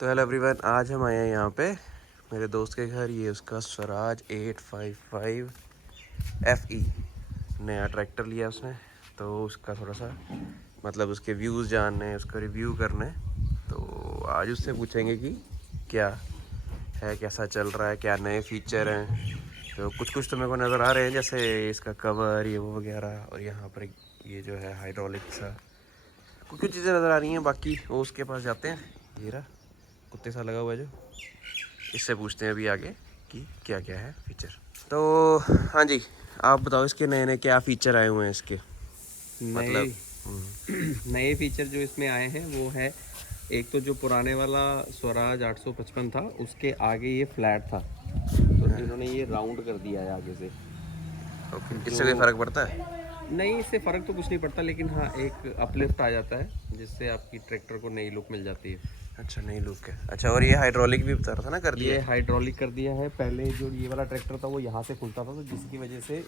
तो hello everyone, आज हम आए हैं यहाँ पे मेरे दोस्त के घर। ये उसका स्वराज 855 FE नया ट्रैक्टर लिया उसने। तो उसका थोड़ा सा मतलब उसके व्यूज़ जानने हैं, उसका रिव्यू करना है। तो आज उससे पूछेंगे कि क्या है, कैसा चल रहा है, क्या नए फीचर हैं। तो कुछ कुछ तो मेरे को नज़र आ रहे हैं, जैसे इसका कवर ये वो वगैरह, और यहाँ पर ये जो है हाइड्रोलिक सा कुछ कुछ चीज़ें नज़र आ रही हैं। बाकी वो उसके पास जाते हैं, ये रहा कुत्ते सा लगा हुआ है जो, इससे पूछते हैं अभी आगे कि क्या क्या है फीचर। तो हाँ जी, आप बताओ इसके नए नए क्या फ़ीचर आए हुए हैं इसके, नए मतलब। नए फीचर जो इसमें आए हैं वो है, एक तो जो पुराने वाला स्वराज 855 था उसके आगे ये फ्लैट था, तो इन्होंने ये राउंड कर दिया है आगे से। ओके, जो इससे कोई फ़र्क पड़ता है? नहीं, इससे फ़र्क तो कुछ नहीं पड़ता, लेकिन हाँ एक अपलिफ्ट आ जाता है जिससे आपकी ट्रैक्टर को नई लुक मिल जाती है। अच्छा, नई लुक है। अच्छा, और ये हाइड्रोलिक भी बता रहा था ना, कर दिया ये है? हाइड्रोलिक कर दिया है। पहले जो ये वाला ट्रैक्टर था वो यहाँ से खुलता था, तो जिसकी वजह से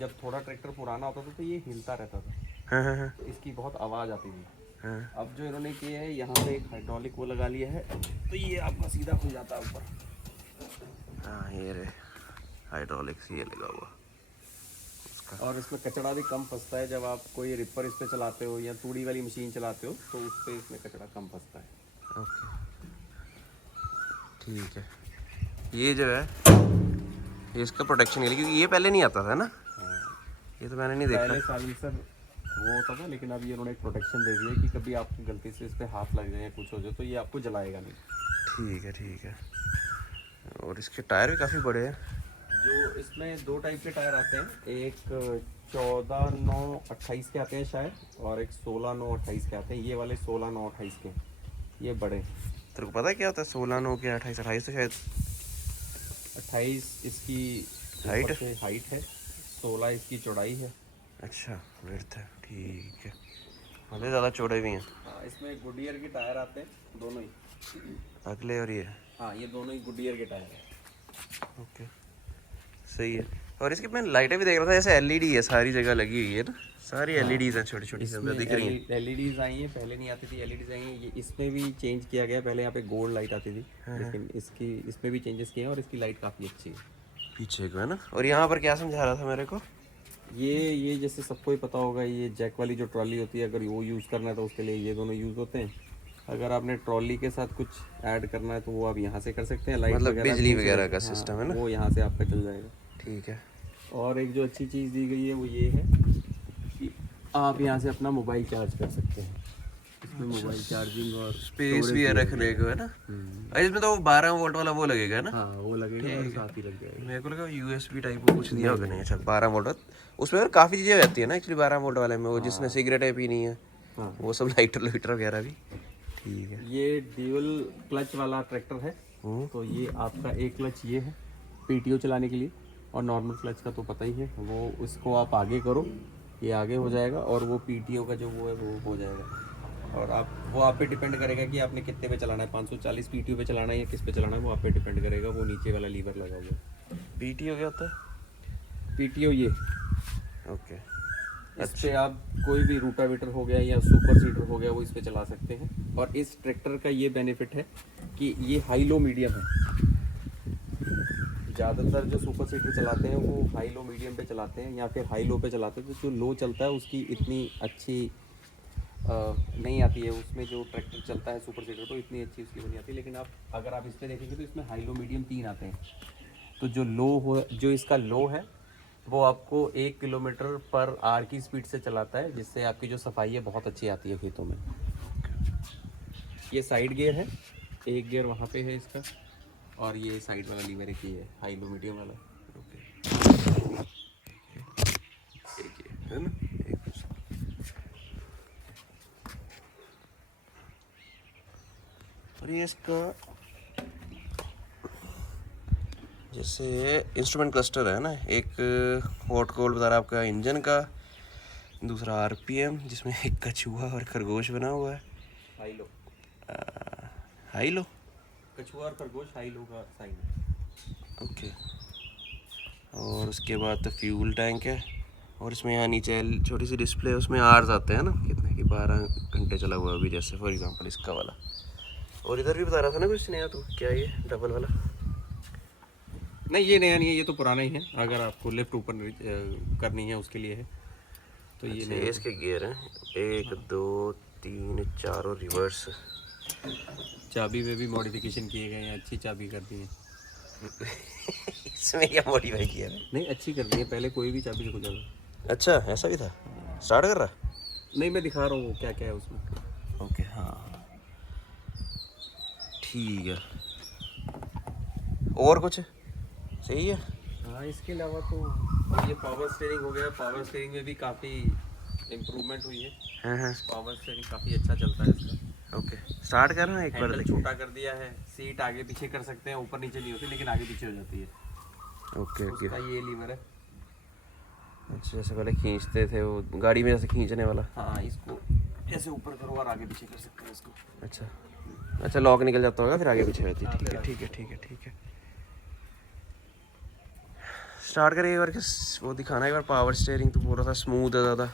जब थोड़ा ट्रैक्टर पुराना होता था तो ये हिलता रहता था, हाँ हाँ हाँ तो इसकी बहुत आवाज़ आती थी। हाँ। अब जो इन्होंने किया है, यहाँ पे एक हाइड्रोलिक वो लगा लिया है, तो ये आपका सीधा खुल जाता है ऊपर। हाँ, ये रहे हाइड्रोलिक से ये लगा हुआ उसका। और इसमें कचरा भी कम फंसता है। जब आप कोई रिपर इस पे चलाते हो या तूड़ी वाली मशीन चलाते हो तो उस पे इसमें कचरा कम फंसता है। ओके, ठीक है। ये जो है, ये इसका प्रोटेक्शन के लिए, क्योंकि ये पहले नहीं आता था ना, ये तो मैंने नहीं देखा। पहले साइलेंसर वो होता था, लेकिन अभी इन्होंने एक प्रोटेक्शन दे दिया है कि कभी आपको गलती से इस पे हाथ लग जाए या कुछ हो जाए तो ये आपको जलाएगा नहीं। ठीक है ठीक है। और इसके टायर भी काफ़ी बड़े हैं। जो इसमें दो टाइप के टायर आते हैं, एक 14/9/28 के आते हैं शायद, और एक 16/9/28 के आते हैं। ये वाले 16/9/28 के, ये बड़े। तेरे को पता है क्या होता है 16 9 के 28 28 तो शायद 28 इसकी ऊपर हाइट? से हाइट है, 16 इसकी चौड़ाई है। अच्छा, विड्थ है, ठीक है। मतलब ज़्यादा चौड़े भी हैं हाँ, इसमें गुडियर के टायर आते हैं दोनों ही। अगले, और ये। हाँ, ये दोनों ही गुडियर के टायर हैं। ओके, सही है। और इसकी मैं लाइटें भी देख रहा था, जैसे LED है सारी जगह लगी हुई है ना, सारी LEDs हैं, छोटी छोटी सी अंदर इसमें दिख रही हैं। एलईडीज आई हैं, पहले नहीं आती थी एलईडीज आई हैं। ये इसमें भी चेंज किया गया, पहले यहाँ पे गोल्ड लाइट आती थी, लेकिन इसमें भी चेंजेस किए हैं और इसकी लाइट काफ़ी अच्छी है। पीछे को है ना। और यहाँ पर क्या समझा रहा था मेरे को? ये जैसे सबको ही पता होगा, ये जैक वाली जो ट्रॉली होती है, अगर वो यूज़ करना है तो उसके लिए ये दोनों यूज़ होते हैं। अगर आपने ट्रॉली के साथ कुछ ऐड करना है तो वो आप यहाँ से कर सकते हैं। लाइट मतलब वगैरह बिजली दूसरे, वगैरह का हाँ, सिस्टम है ना। वो यहाँ से आपका चल जाएगा। ठीक है। और एक जो अच्छी चीज़ दी गई है वो ये है कि आप यहाँ से अपना मोबाइल चार्ज कर सकते हैं। इसमें मोबाइल चार्जिंग और स्पेस भी है रखने को, है ना। और इसमें तो वो 12 वोल्ट वाला वो लगेगा ना। हाँ, वो लगेगा और साथ ही लग जाएगा। मेरे को लगा USB टाइप को कुछ दिया होगा। नहीं, अच्छा 12 वोल्ट उसमें और काफ़ी चीज़ें रहती है ना एक्चुअली 12 वोल्ट वाले में। वो जिसने सिगरेटें पीनी है, हाँ, वो सब लाइटर लाइटर वगैरह भी। ठीक है। ये ड्यूल क्लच वाला ट्रैक्टर है, तो ये आपका एक क्लच ये है पीटीओ चलाने के लिए, और नॉर्मल क्लच का तो पता ही है, वो उसको आप आगे करो ये आगे हो जाएगा, और वो पीटीओ का जो वो है वो हो जाएगा। और वो आप पे डिपेंड करेगा कि आपने कितने पे चलाना है, 540 पीटीओ पे चलाना है या किस पे चलाना है, वो आप पे डिपेंड करेगा। वो नीचे वाला लीवर लगा हुआ है। PT हो गया होता है। पीटीओ ये, ओके। इस पे आप कोई भी रूटावेटर हो गया या सुपर सीडर हो गया वो इस पे चला सकते हैं। और इस ट्रैक्टर का ये बेनिफिट है कि ये हाई लो मीडियम है। ज़्यादातर जो सुपर सीडर चलाते हैं वो हाई लो मीडियम पे चलाते हैं या फिर हाई लो पे चलाते हैं, तो जो लो चलता है उसकी इतनी अच्छी नहीं आती है। उसमें जो ट्रैक्टर चलता है सुपर सीडर तो इतनी अच्छी उसकी नहीं आती। लेकिन आप अगर आप इस पे देखेंगे तो इसमें हाई लो मीडियम 3 आते हैं। तो जो लो हो, जो इसका लो है वो आपको 1 किलोमीटर पर आवर की स्पीड से चलाता है, जिससे आपकी जो सफाई है बहुत अच्छी आती है खेतों में। ये साइड गियर है, एक गियर वहाँ पे है इसका, और ये साइड वाला लीवर एक ही है, हाई लो मीडियम वाला। ओके, एक ये है ना, एक। और ये इसका जैसे इंस्ट्रूमेंट क्लस्टर है ना, एक हॉट कोल्ड बता रहा आपका इंजन का, दूसरा RPM जिसमें एक कछुआ और खरगोश बना हुआ है। हाई लो, हाई लो, कछुआ और खरगोश हाई लो का साइन है। ओके। और उसके बाद तो फ्यूल टैंक है, और इसमें यहाँ नीचे छोटी सी डिस्प्ले है, उसमें आर्स आते हैं ना कितने कि 12 घंटे चला हुआ अभी, जैसे फॉर एग्जांपल इसका वाला। और इधर भी बता रहा था ना कुछ नया, तो क्या ये डबल वाला? नहीं ये नया नहीं है, ये तो पुराना ही है। अगर आपको लिफ्ट ऊपर करनी है उसके लिए है, तो ये अच्छा, नया ये इसके गियर हैं 1 2 3 4 और रिवर्स। चाबी में भी मॉडिफिकेशन किए गए हैं, अच्छी चाबी कर दी है। इसमें क्या मॉडिफाई किया है? नहीं अच्छी कर दी है, पहले कोई भी चाबी से खुल जाता। अच्छा, ऐसा भी था? स्टार्ट कर रहा? नहीं मैं दिखा रहा हूँ क्या क्या है उसमें। ओके, हाँ ठीक है। और कुछ सही है? हाँ इसके अलावा तो ये पावर स्टीयरिंग हो गया। पावर स्टीयरिंग में भी काफ़ी इम्प्रूवमेंट हुई है। हाँ। पावर स्टीयरिंग काफ़ी अच्छा चलता है इसका। ओके, स्टार्ट कर रहा है एक बार हैंडल देख। छोटा कर दिया है, सीट आगे पीछे कर सकते हैं, ऊपर नीचे नहीं होती लेकिन आगे पीछे हो जाती है। Okay okay. उसका ये लीवर है। अच्छा, जैसे पहले खींचते थे वो गाड़ी में, जैसे खींचने वाला। हाँ इसको ऐसे ऊपर करो और आगे पीछे कर सकते हैं इसको। अच्छा अच्छा, लॉक निकल जाता होगा फिर आगे पीछे रहती है। ठीक है ठीक है ठीक है ठीक है। स्टार्ट करें एक बार, किस वो दिखाना एक बार। पावर स्टीयरिंग तो पूरा सा स्मूथ है ज़्यादा।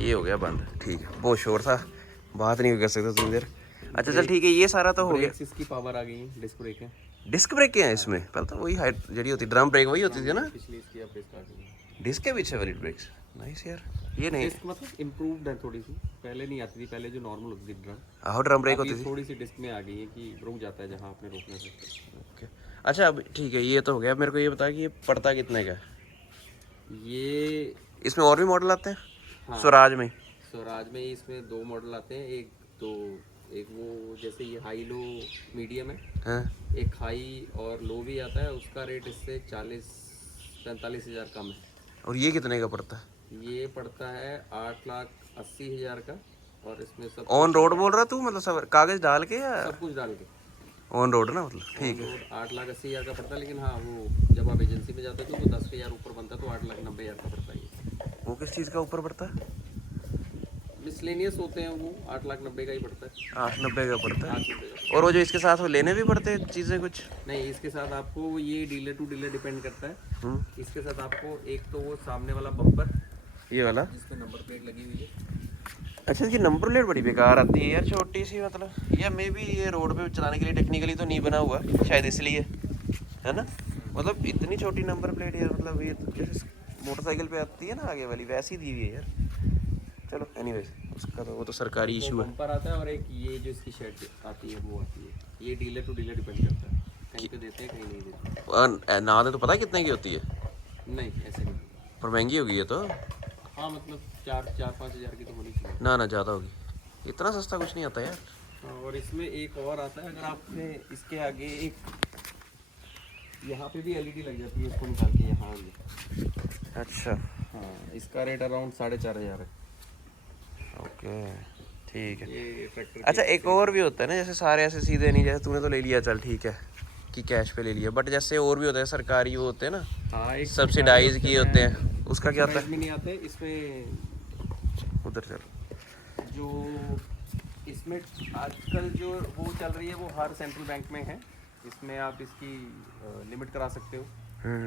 ये हो गया बंद। ठीक है, बहुत शोर था, बात नहीं कर सकते तुम इधर। अच्छा चल ठीक है, ये सारा तो हो गया। ब्रेक्स इसकी पावर आ गई है, डिस्क ब्रेक है। डिस्क ब्रेक क्या है इसमें? पहले तो वही हाइट जड़ी होती, ड्रम ब्रेक वही होती थी ना? पिछली इसकी अब डिस्क आ गई है। डिस्क के पीछे वाली ब्रेक्स। नाइस यार, ये नहीं। डिस्क मतलब इम्प्रूव्ड है थोड़ी सी, पहले नहीं आती थी, पहले जो नॉर्मल होती थी ड्रम, आहो ड्रम ब्रेक होती अभी थी। थोड़ी सी डिस्क में आ गई है कि रुक जाता है जहाँ आपने रोकना है। ओके, अच्छा अब ठीक है, ये तो हो गया। मेरे को ये बता कि ये पड़ता कितने का है? ये इसमें और भी मॉडल आते हैं? हाँ। स्वराज में? स्वराज में इसमें 2 मॉडल आते हैं। एक वो जैसे ये हाई लो मीडियम है, हाँ। एक हाई और लो भी आता है। उसका रेट इससे 40-45 हज़ार कम है। और ये कितने का पड़ता है? ये पड़ता है 8,80,000 का। और इसमें सब ऑन रोड बोल रहा तू, मतलब सब कागज डाल के या सब कुछ डाल के ऑन रोड ना? मतलब ठीक है। 8,80,000 का पड़ता है। लेकिन हाँ वो जब आप एजेंसी में जाते हो तो 10,000 ऊपर बनता है, तो 8,90,000 का पड़ता है ये। वो किस चीज़ का ऊपर पड़ता है? मिसलेनियस होते हैं वो 8,90,000 का ही पड़ता है। 890 का पड़ता है। 8,90,000 का। और वो जो इसके साथ वो लेने भी पड़ते हैं चीज़ें कुछ? नहीं इसके साथ आपको ये डीलर टू डीलर डिपेंड करता है। इसके साथ आपको एक तो वो सामने वाला बम्पर, ये वाला? जिसमें नंबर प्लेट लगी हुई है। अच्छा, इसकी नंबर प्लेट बड़ी बेकार आती है यार, छोटी सी। मतलब या मे बी ये रोड पे चलाने के लिए टेक्निकली तो नहीं बना हुआ शायद, इसलिए है ना? मतलब इतनी छोटी नंबर प्लेट यार, मतलब ये तो जैसे मोटरसाइकिल पे आती है ना आगे वाली, वैसी दी हुई है यार। चलो एनीवेज, उसका तो वो तो सरकारी तो इशू है। बम्पर आता है और एक ये जो इसकी शर्ट आती है वो आती है। ये डीलर टू डीलर डिपेंड करता है, कहीं पे देते हैं कहीं नहीं देते। ना दे तो पता है कितने की होती है? नहीं ऐसे नहीं। पर महंगी होगी ये तो। हाँ मतलब 4-5 हज़ार की तो होनी चाहिए। ना ना, ज़्यादा होगी। इतना सस्ता कुछ नहीं आता यार। हाँ, और इसमें एक और आता है। अगर आपने इसके आगे एक यहाँ पे भी एलईडी लग जाती है, इसको निकाल के यहाँ आगे। अच्छा हाँ इसका रेट अराउंड 4,500 है। ओके ठीक है। ये ट्रैक्टर अच्छा एक और भी होता है ना, जैसे सारे ऐसे सीधे नहीं, जैसे तूने तो ले लिया चल ठीक है कि कैश पे ले लिया, बट जैसे और भी होते हैं सरकारी, वो होते हैं ना, हाँ एक सब्सिडाइज किए होते हैं, उसका क्या होता में नहीं आते इसमें। है? उधर चल। जो इसमें आजकल जो वो चल रही है वो हर सेंट्रल बैंक में है। इसमें आप इसकी लिमिट करा सकते हो,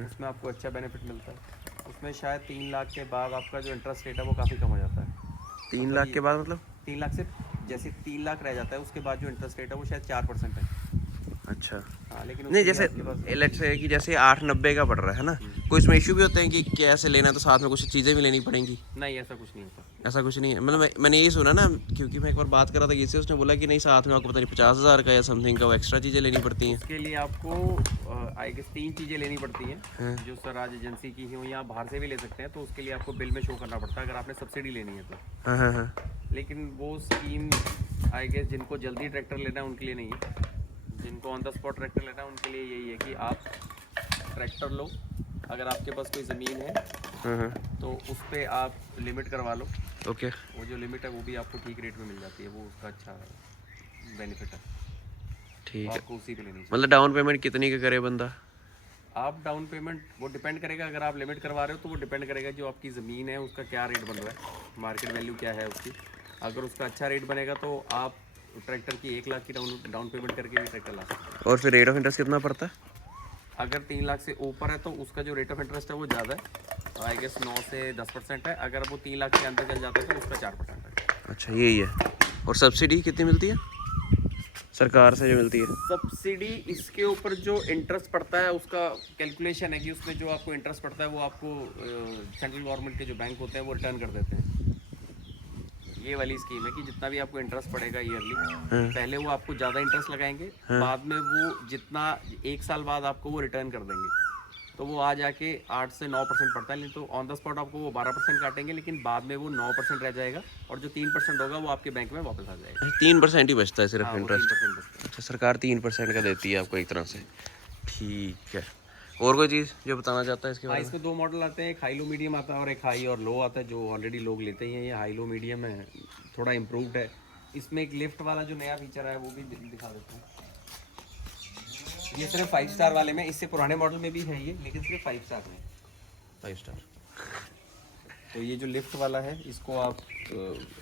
उसमें आपको अच्छा बेनिफिट मिलता है। उसमें शायद 3 लाख के बाद आपका जो इंटरेस्ट रेट है वो काफ़ी कम हो जाता है। 3 लाख के बाद मतलब? 3 लाख से जैसे 3 लाख रह जाता है, उसके बाद जो इंटरेस्ट रेट है वो शायद 4% है। अच्छा हाँ लेकिन नहीं, जैसे लेट्स से कि जैसे 890 का पड़ रहा है ना, कोई इसमें इशू भी होते हैं कि कैसे लेना है तो साथ में कुछ चीज़ें भी लेनी पड़ेंगी? नहीं ऐसा कुछ नहीं होता। ऐसा कुछ नहीं है, मतलब मैंने यही सुना ना, क्योंकि मैं एक बार बात कर रहा था किसी से, उसने बोला कि नहीं साथ में आपको पता नहीं 50,000 का या समथिंग का वो एक्स्ट्रा चीज़ें लेनी पड़ती हैं। उसके लिए आपको आई गेस 3 चीज़ें लेनी पड़ती हैं जो स्वराज एजेंसी की हो या बाहर से भी ले सकते हैं। तो उसके लिए आपको बिल में शो करना पड़ता है अगर आपने सब्सिडी लेनी है तो। हाँ हाँ हाँ। लेकिन वो स्कीम आई गेस जिनको जल्दी ट्रैक्टर लेना है उनके लिए नहीं है। जिनको ऑन द स्पॉट ट्रैक्टर लेना है उनके लिए यही है कि आप ट्रैक्टर लो, अगर आपके पास कोई ज़मीन है तो उस पर आप लिमिट करवा लो। ओके। वो जो लिमिट है वो भी आपको ठीक रेट में मिल जाती है, वो उसका अच्छा बेनिफिट है। ठीक तो है, आपको उसी पे लेनी चाहिए। मतलब डाउन पेमेंट कितनी का करे बंदा? आप डाउन पेमेंट वो डिपेंड करेगा, अगर आप लिमिट करवा रहे हो तो वो डिपेंड करेगा जो आपकी ज़मीन है उसका क्या रेट बन रहा है, मार्केट वैल्यू क्या है उसकी। अगर उसका अच्छा रेट बनेगा तो आप ट्रैक्टर की 1 लाख की डाउन पेमेंट करके भी ट्रैक्टर ला सकते हैं। और फिर रेट ऑफ इंटरेस्ट कितना पड़ता है? अगर 3 लाख से ऊपर है तो उसका जो रेट ऑफ इंटरेस्ट है वो ज़्यादा है, आई गेस 9 से 10% है। अगर वो 3 लाख के अंदर चल जाता है तो उसका 4% है। अच्छा यही है। और सब्सिडी कितनी मिलती है सरकार से जो मिलती है? सब्सिडी इसके ऊपर जो इंटरेस्ट पड़ता है उसका कैलकुलेशन है कि उसमें जो आपको इंटरेस्ट पड़ता है वो आपको सेंट्रल गवर्नमेंट के जो बैंक होते हैं वो रिटर्न कर देते हैं। ये वाली स्कीम है कि जितना भी आपको इंटरेस्ट पड़ेगा ईयरली, पहले वो आपको ज़्यादा इंटरेस्ट लगाएंगे, बाद में वो जितना 1 साल बाद आपको वो रिटर्न कर देंगे। तो वो आ जाके 8 से 9% पड़ता है। नहीं तो ऑन द स्पॉट आपको वो 12% काटेंगे, लेकिन बाद में वो 9% रह जाएगा और जो 3% होगा वो आपके बैंक में वापस आ जाएगा। 3% ही बचता है सिर्फ हाँ, वो इंटरेस्ट? 3% बचता है। अच्छा, सरकार 3% का देती है आपको एक तरह से। ठीक है, और कोई चीज़ जो बताना चाहता है इसके हाँ, बारे में? इसमें 2 मॉडल आते हैं, एक हाई लो मीडियम आता है और एक हाई और लो आता है जो ऑलरेडी लोग लेते ही हैं। ये हाई लो मीडियम है, थोड़ा इम्प्रूव्ड है। इसमें एक लिफ्ट वाला जो नया फीचर है वो भी दिखा देता हूँ। ये सिर्फ 5 स्टार वाले में, इससे पुराने मॉडल में भी है ये, लेकिन सिर्फ 5 स्टार में। 5 स्टार। तो ये जो लिफ्ट वाला है इसको आप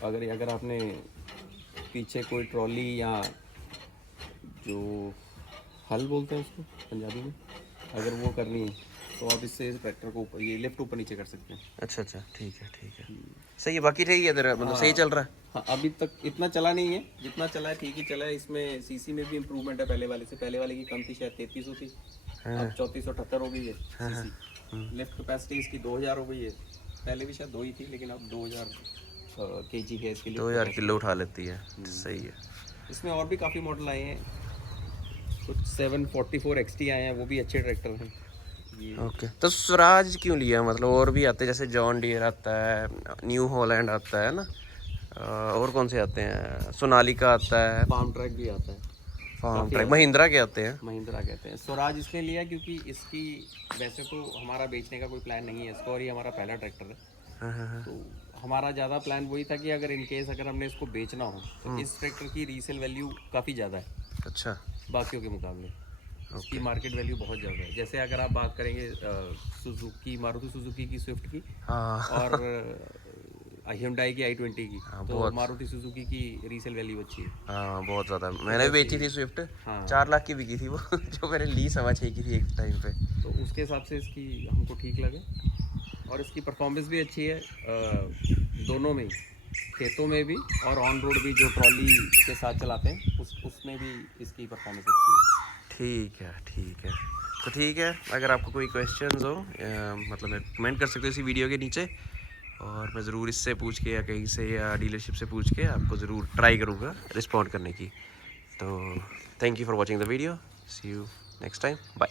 अगर आपने पीछे कोई ट्रॉली या जो हल बोलते हैं उसको पंजाबी में, अगर वो करनी है तो आप इससे इस ट्रैक्टर को ऊपर, ये लिफ्ट ऊपर नीचे कर सकते हैं। अच्छा अच्छा, ठीक है ठीक है, सही है। बाकी ठीक है तेरा, मतलब सही चल रहा है? हाँ, अभी तक इतना चला नहीं है, जितना चला है ठीक ही चला है। इसमें सीसी में भी इम्प्रूवमेंट है पहले वाले से। पहले वाले की कम थी, शायद 3300 थी, अब 3478 हो गई है सीसी। लिफ्ट कैपेसिटी इसकी 2000 हो गई है, पहले भी शायद 2 ही थी, लेकिन अब 2000 kg है इसके लिए। 2000 किलो उठा लेती है, सही है। इसमें और भी काफ़ी मॉडल आए हैं, कुछ 744 XT आए हैं, वो भी अच्छे ट्रैक्टर हैं। ये ओके, तो स्वराज क्यों लिया? मतलब और भी आते हैं, जैसे जॉन डियर आता है, न्यू हॉलैंड आता है ना, और कौन से आते हैं, सोनालिका आता है, फार्म ट्रैक भी आता है, फार्म ट्रैक, महिंद्रा के आते हैं। महिंद्रा कहते हैं। स्वराज इसलिए लिया क्योंकि इसकी वैसे तो हमारा बेचने का कोई प्लान नहीं है इसको, और ये हमारा पहला ट्रैक्टर है। हाँ हाँ हाँ। तो हमारा ज़्यादा प्लान वही था कि अगर इन केस अगर हमने इसको बेचना हो तो इस ट्रैक्टर की रीसेल वैल्यू काफ़ी ज़्यादा है अच्छा, बाकियों के मुकाबले। इसकी मार्केट वैल्यू बहुत ज़्यादा है। जैसे अगर आप बात करेंगे सुजुकी, मारुति सुजुकी की स्विफ्ट की हाँ और hyundai की i20 की, तो मारुति सुजुकी की रीसेल वैल्यू अच्छी है। हाँ, बहुत ज़्यादा। मैंने भी बेची थी स्विफ्ट, हाँ। 4 लाख की बिकी थी वो जो मैंने ली 6.25 की थी एक टाइम पे। तो उसके हिसाब से इसकी हमको ठीक लगे, और इसकी परफॉर्मेंस भी अच्छी है दोनों में ही, खेतों में भी और ऑन रोड भी, जो ट्रॉली के साथ चलाते हैं उसमें भी इसकी परफॉर्मेंस अच्छी है। ठीक है ठीक है, तो ठीक है, अगर आपको कोई क्वेश्चंस हो मतलब कमेंट कर सकते हो इसी वीडियो के नीचे, और मैं ज़रूर इससे पूछ के या कहीं से या डीलरशिप से पूछ के आपको ज़रूर ट्राई करूँगा रिस्पॉन्ड करने की। तो thank you for watching the video, see you next time, bye.